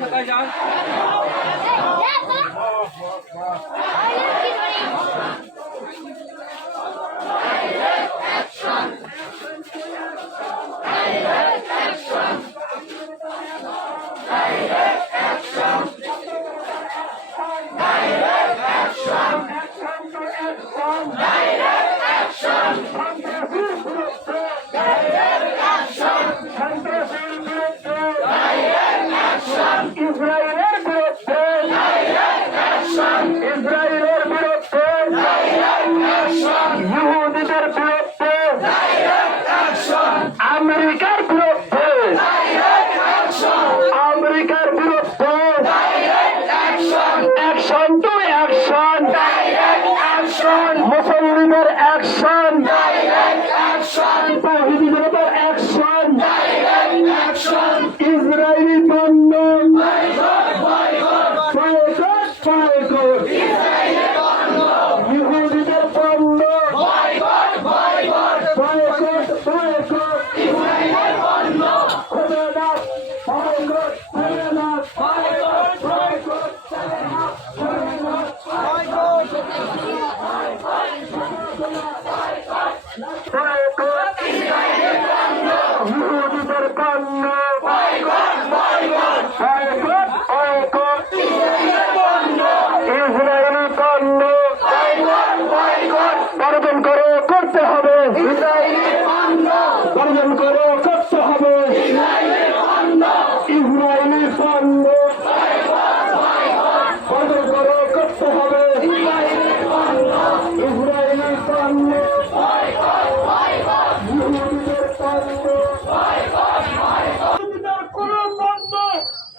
সাথে যান। মুসলিমের অ্যাকশন, তাওহীদের অ্যাকশন, ইসরায়েলি পণ্য ইহুদিদের পণ্য বর্জন করে করতে হবে, বর্জন করে করতে হবে ইসরায়েলি পণ্য, বর্জন করে করতে হবে ইসরায়েলি পণ্য, ইহুদিদের পণ্য। কোন পণ্য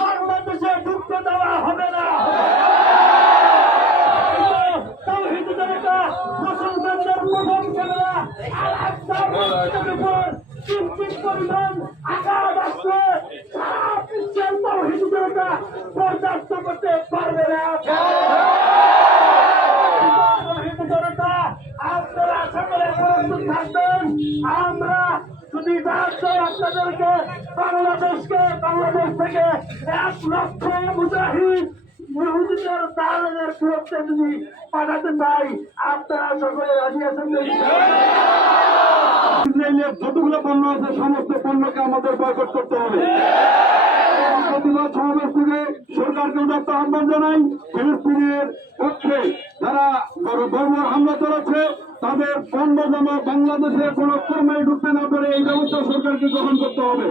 বাংলাদেশে ঢুকতে দেওয়া হবে না। মুসলমানদের প্রথম ক্যামেরা পরিমাণ আঘাত আসছে, সারা বিশ্বের তাওহীদি জনতা বরদাস্ত করতে পারবে না। তাওহীদি জনতা, আপনারা আশা করে প্রস্তুত থাকবেন। আমরা যদি আপনাদেরকে বাংলাদেশ থেকে 1 লক্ষ মুজাহিদ ইহুদিদের দালালের বিরুদ্ধে যদি পাঠাতে চাই, আপনারা সকলে রাজি আছেন? ইসরায়েলের যতগুলো পণ্য আছে সমস্ত পণ্যকে আমাদের বয়কট করতে হবে। প্রতিবাদ সমাবেশ থেকে সরকারকে উদাত্ত আহ্বান জানাই, ফিলিস্তিনের পক্ষে যারা বর্বর হামলা চালাচ্ছে তাদের পণ্য যেন বাংলাদেশে কোন কর্মে ঢুকতে না পারে এই ব্যবস্থা সরকারকে গ্রহণ করতে হবে।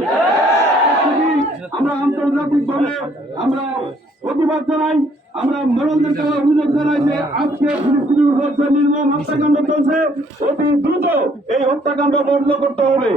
আমরা আন্তর্জাতিকভাবে আমরা প্রতিবাদ জানাই, আমরা মরণদের অভিযোগ জানাই যে আজকে ফিলিস্তিনের উপর যে নির্মম হত্যাকাণ্ড চলছে, অতি দ্রুত এই হত্যাকাণ্ড বন্ধ করতে হবে।